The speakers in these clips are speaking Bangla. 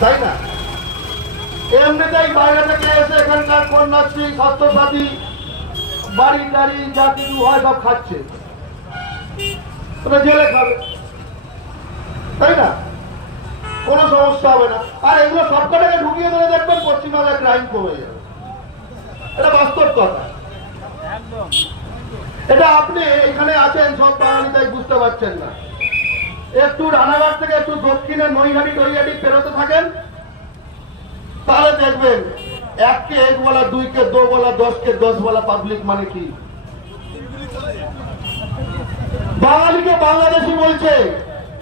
তাই না? এমনিতেই বাইরে থেকে এসে এখানকার কন্যাশ্রী, স্বাস্থ্যসাথী, বাড়ি টাড়ি যা হয় সব খাচ্ছে। জেলে খাবে। তাই না? কোনো সমস্যা হবে না। আর এগুলো সবকটাকে ঢুকিয়ে ধরে দেখবেন পশ্চিমবাংলায় ক্রাইম কমে যাবে। এটা বাস্তব কথা। এটা আপনি এখানে আছেন, সব বাঙালি তাই বুঝতে পারছেন না। একটু রানাঘাট থেকে একটু দক্ষিণে নৈহাটি টৈহাটি পেরোতে থাকেন, তাহলে দেখবেন এককে এক বলা, দুইকে দো বলা, দশকে দশ বলা পাবলিক মানে কি? বাঙালিকে বাংলাদেশি বলছে,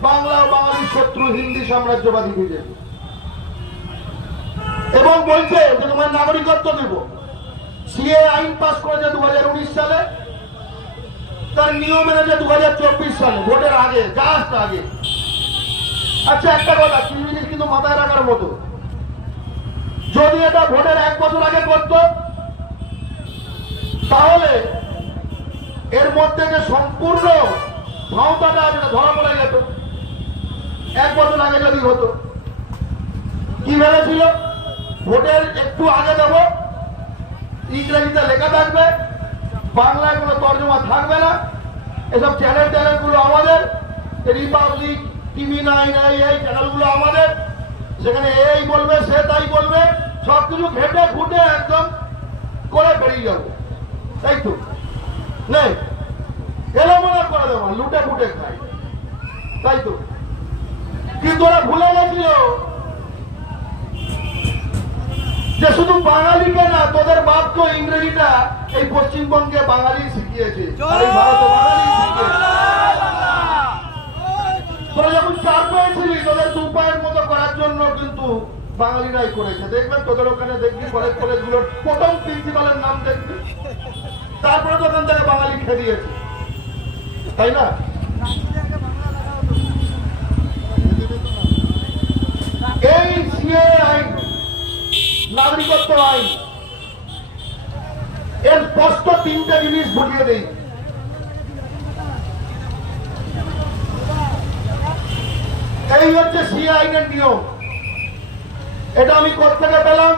বাংলা বাঙালির শত্রু, হিন্দি সাম্রাজ্যবাদী বিজেপি। এবং বলছে যে তোমার নাগরিকত্ব দেব। সিএ আইন পাস করেছে দু হাজার উনিশ সালে। তার নিয়ম এনেছে দু হাজার চব্বিশ সালে, ভোটের আগে জাস্ট আগে। আচ্ছা একটা কথা কি জিনিস কিন্তু মাথায় রাখার মতো। যদি এটা ভোটের এক বছর আগে করত, তাহলে এর মধ্যে যে সম্পূর্ণ ভাওতাটা আছে ধরা পড়ে যেত এক বছর আগে যদি হতো, কি ভেবেছিল? ভোটের একটু আগে দেব, ইংরেজিতে লেখা থাকবে বাংলায় কোনো তর্জমা থাকবে না। এসব চ্যানেল ট্যানেলগুলো আমাদের রিপাবলিক টিভি নাইন এই এই চ্যানেলগুলো আমাদের। সেখানে এই বলবে, সে তাই বলবে সব কিছু ঘেটে ঘুটে একদম করে বেরিয়ে যাব। তাই তো? নেই। এলো মনে করে দেবো লুটে ফুটে খাই। তাই তো? কিন্তু ওরা ভুলে গেছিল। যে শুধু বাঙালিকে না তোদের বাপকে ইংরেজিটা এই পশ্চিমবঙ্গে বাঙালি শিখিয়েছে। তোরা যখন চার পেয়েছিলি তোদের দু পায়ের মতো করার জন্য কিন্তু বাঙালিরাই করেছে। দেখবেন তোদের ওখানে দেখবি কলেজ কলেজগুলোর প্রথম প্রিন্সিপালের নাম দেখবি। তারপরে তো ওখান থেকে বাঙালি খেদিয়েছে তাই না এই সিএ আইন নাগরিকত্ব আইন। এর স্পষ্ট তিনটা জিনিস বুঝিয়ে দেয় এই হচ্ছে সি আইনের নিয়ম। এটা আমি কোথেকে পেলাম?